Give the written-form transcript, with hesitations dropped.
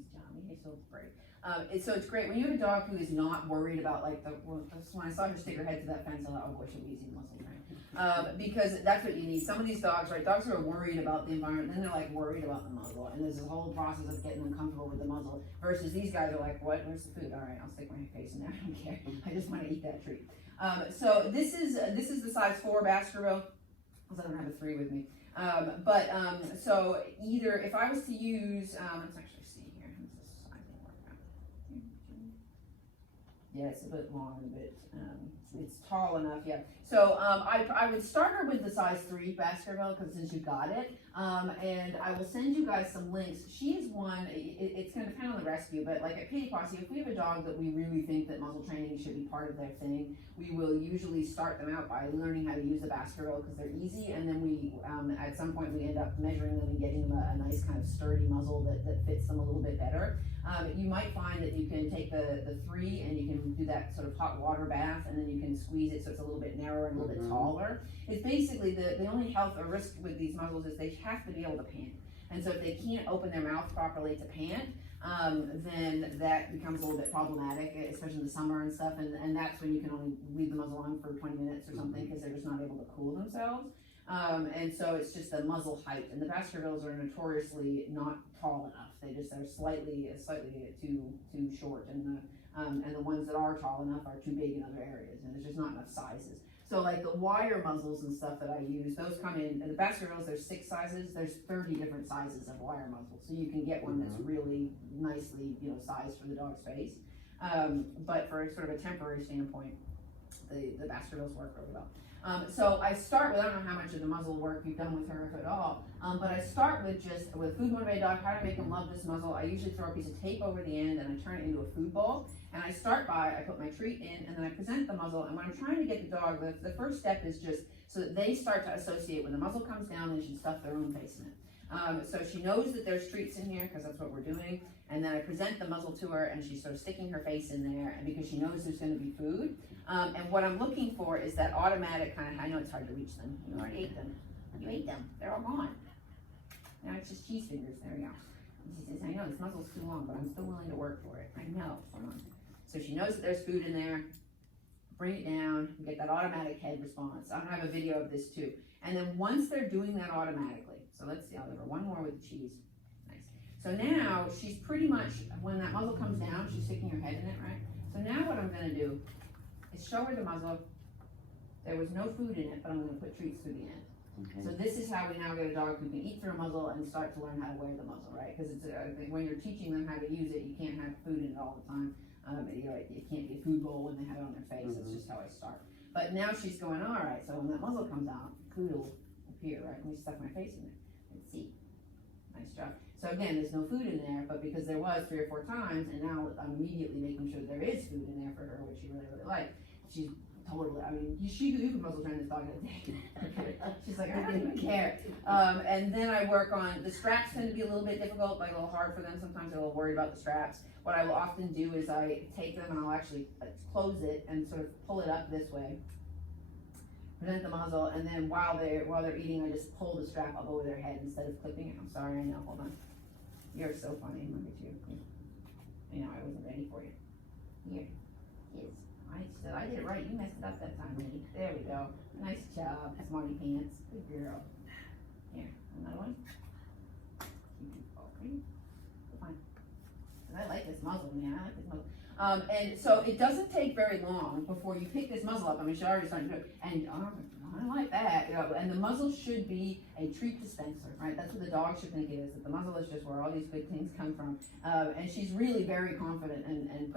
he's Johnny. He's so great. So it's great when you have a dog who is not worried about like when I saw her stick her head to that fence, I thought, oh boy, she'll be easy to muzzle train. Because that's what you need. Some of these dogs, right? Dogs who are worried about the environment, then they're like worried about the muzzle, and there's this whole process of getting them comfortable with the muzzle. Versus these guys are like, what? Where's the food? All right, I'll stick my face in there. I don't care. I just want to eat that treat. So this is the size 4 Baskerville, because I don't have a 3 with me. So either if I was to use, let's actually see here. How's this sizing work out? Yeah, it's a bit long, but it's tall enough. Yeah. So I would start her with the size 3 Baskerville, because since you got it, and I will send you guys some links. She is one. It's going to depend on the rescue, but like at Pity Posse, if we have a dog that we really think that muzzle training should be part of their thing, we will usually start them out by learning how to use the Baskerville because they're easy, and then we at some point we end up measuring them and getting them a nice kind of sturdy muzzle that fits them a little bit better. You might find that you can take the 3 and you can do that sort of hot water bath, and then you can squeeze it so it's a little bit narrower and a little bit taller. It's basically the only health or risk with these muzzles is they have to be able to pant. And so if they can't open their mouth properly to pant, then that becomes a little bit problematic, especially in the summer and stuff. And that's when you can only leave the muzzle on for 20 minutes or something because they're just not able to cool themselves. And so it's just the muzzle height. And the Baskervilles are notoriously not tall enough. They're slightly too short. And the ones that are tall enough are too big in other areas. And there's just not enough sizes. So like the wire muzzles and stuff that I use, those come in, and the Baskervilles, there's 6 sizes, there's 30 different sizes of wire muzzles. So you can get one that's really nicely, sized for the dog's face. But for sort of a temporary standpoint, the Baskervilles work really well. So I start with, I don't know how much of the muzzle work you've done with her, if at all, but I start with just, with food motivated dog, how to make them love this muzzle. I usually throw a piece of tape over the end and I turn it into a food bowl. And I start by, I put my treat in and then I present the muzzle. And when I'm trying to get the dog, the first step is just so that they start to associate when the muzzle comes down, they should stuff their own face in it. So she knows that there's treats in here because that's what we're doing. And then I present the muzzle to her and she's sort of sticking her face in there, and because she knows there's going to be food. And what I'm looking for is that automatic kind of, I know it's hard to reach them. You already ate them. You ate them. They're all gone. Now it's just cheese fingers. There we go. She says, I know this muzzle's too long, but I'm still willing to work for it. I know. Hold on. So she knows that there's food in there. Bring it down. You get that automatic head response. I'm going to have a video of this too. And then once they're doing that automatically, so let's see, I'll give her one more with the cheese. Nice. So now she's pretty much, when that muzzle comes down, she's sticking her head in it, right? So now what I'm going to do is show her the muzzle. There was no food in it, but I'm going to put treats through the end. Okay. So this is how we now get a dog who can eat through a muzzle and start to learn how to wear the muzzle, right? Because it's when you're teaching them how to use it, you can't have food in it all the time. It can't be a food bowl when they have it on their face. That's just how I start. But now she's going, all right, so when that muzzle comes out, food will appear, right? Let me stuff my face in it. Let's see. Nice job. So again, there's no food in there, but because there was 3 or 4 times, and now I'm immediately making sure there is food in there for her, which she really, really liked. She's totally, I mean, you can muzzle train this dog in a day. She's like, I don't even care. And then I work on, the straps tend to be a little bit difficult, like a little hard for them. Sometimes they're a little worried about the straps. What I will often do is I take them and I'll actually close it and sort of pull it up this way. Present the muzzle, and then while they're eating, I just pull the strap up over their head instead of clipping it. I'm sorry, I know, hold on. You're so funny, look at you. I know, I wasn't ready for you. Here, yes. I did it right, you messed it up that time, lady. There we go. Nice job, smarty pants. Good girl. Here, another one. Okay. Fine. I like this muzzle, man. I like this muzzle. And so it doesn't take very long before you pick this muzzle up. I mean, she already started to do it. And I like that. And the muzzle should be a treat dispenser, right? That's what the dog should think it is. That the muzzle is just where all these good things come from. And she's really very confident and